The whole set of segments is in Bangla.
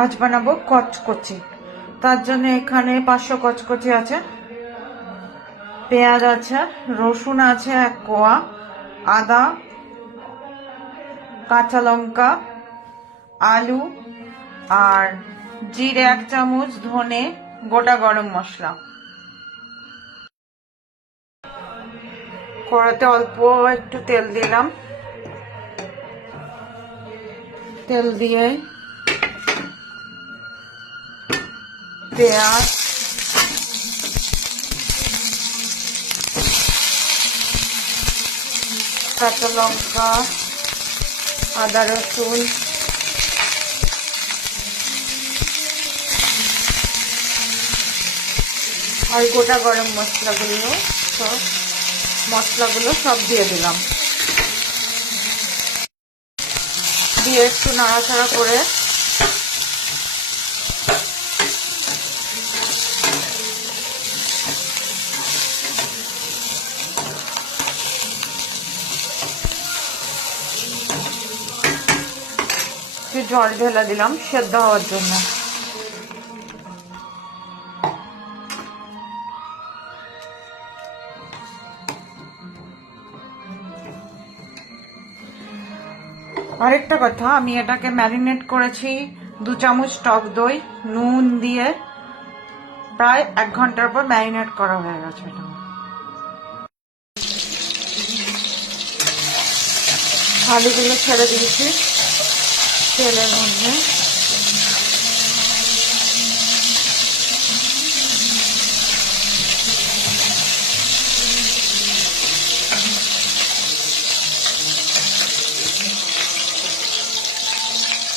আজ বানাবো কচকচি। তার জন্য এখানে 500 কচকচি আছে, পেঁয়াজ আছে, রসুন আছে 1 কোয়া, আদা, কাঁচা লঙ্কা, আলু আর জিরে 1 চামচ, ধনে, গোটা গরম মশলা। কড়াতে অল্প একটু তেল দিলাম, তেল দিয়ে পেঁয়াজ, কাঁচা লঙ্কা, আদা রসুন, আর গোটা গরম মশলাগুলো সব দিয়ে দিলাম। দিয়ে একটু নাড়াচাড়া করে একটু জল ঢেলে দিলাম সেদ্ধ হওয়ার জন্য। আরেকটা কথা, আমি এটাকে ম্যারিনেট করেছি 2 চামচ টক দই, নুন দিয়ে প্রায় 1 ঘন্টার পর ম্যারিনেট করা হয়ে গেছে। এটা আলুগুলো ছেড়ে দিয়েছি তেলের মধ্যে।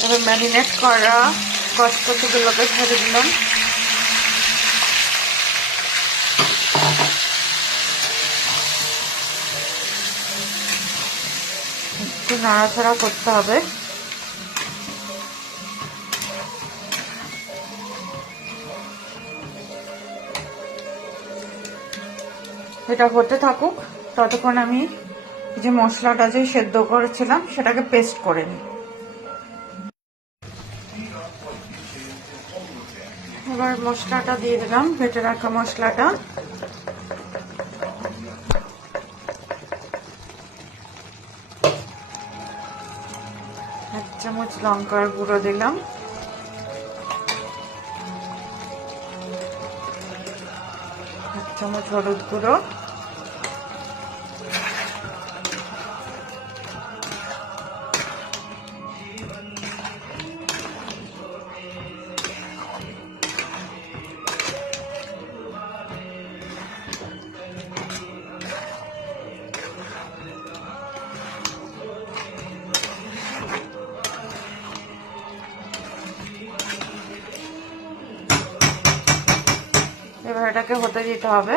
এবার ম্যারিনেট করা কচকচিগুলোকে ছেড়ে দিলাম। একটু নাড়াচাড়া করতে হবে। এটা হতে থাকুক, ততক্ষণ আমি যে মশলাটা যে সেদ্ধ করেছিলাম সেটাকে পেস্ট করে নিই। এবার মশলাটা দিয়ে দিলাম, বেটে রাখা মশলাটা। এক চামচ লঙ্কার গুঁড়ো দিলাম, 1 চামচ হলুদ গুঁড়ো, এবার এটাকে হতে দিতে হবে।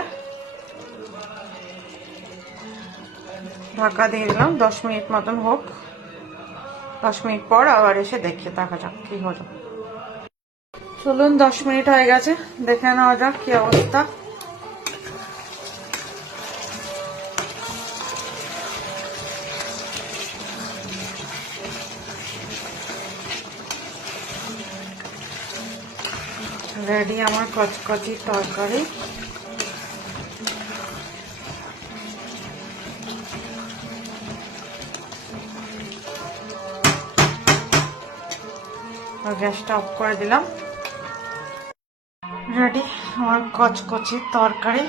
ঢাকা দিয়ে দিলাম, 10 মিনিট মতন হোক। 10 মিনিট পর আবার এসে দেখি, দেখা যাক কি হলো। চলুন, 10 মিনিট হয়ে গেছে, দেখে নেওয়া যাক কি অবস্থা। রেডি আমার কচকচি তরকারি। গ্যাসটা অফ করে দিলাম। রেডি আমার কচকচি তরকারি।